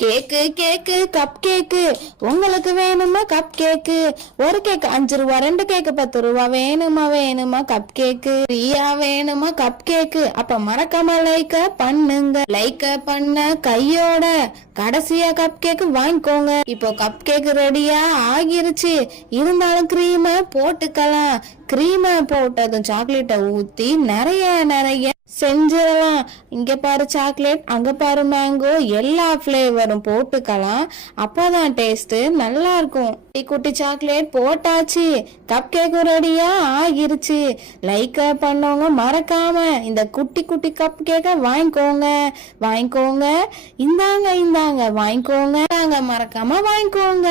கேக்கு கேக்கு cup cake உங்களுக்கு வேணுமா cup cake? ஒரு கேக்கு 5 ரூபா, 2 கேக்கு 10 ரூபா. வேணுமா கப் கேக்கு? ஃப்ரீயா வேணுமா கப் கேக்கு? அப்ப மறக்காம லைக்க பண்ணுங்க. லைக்க பண்ண கையோட கடைசியா கப் கேக்கு வாங்கிக்கோங்க. இப்போ கப் கேக்கு ரெடியா ஆகிருச்சு. இருந்தாலும் கிரீமை போட்டுக்கலாம். கிரீமை போட்டதும் சாக்லேட்டை ஊத்தி நிறைய நிறைய செஞ்சிடலாம். இங்க பாரு சாக்லேட், அங்க பாரு மேங்கோ, எல்லா ஃபிளேவரும் போட்டுக்கலாம். அப்பதான் டேஸ்ட் நல்லா இருக்கும். குட்டி குட்டி சாக்லேட் போட்டாச்சு. கப் கேக்கும் ரெடியா ஆகிருச்சு. லைக் பண்ணவங்க மறக்காம இந்த குட்டி குட்டி கப் கேக்க வாங்கிக்கோங்க. இந்தாங்க வாங்கிக்கோங்க. மறக்காம வாங்கிக்கோங்க.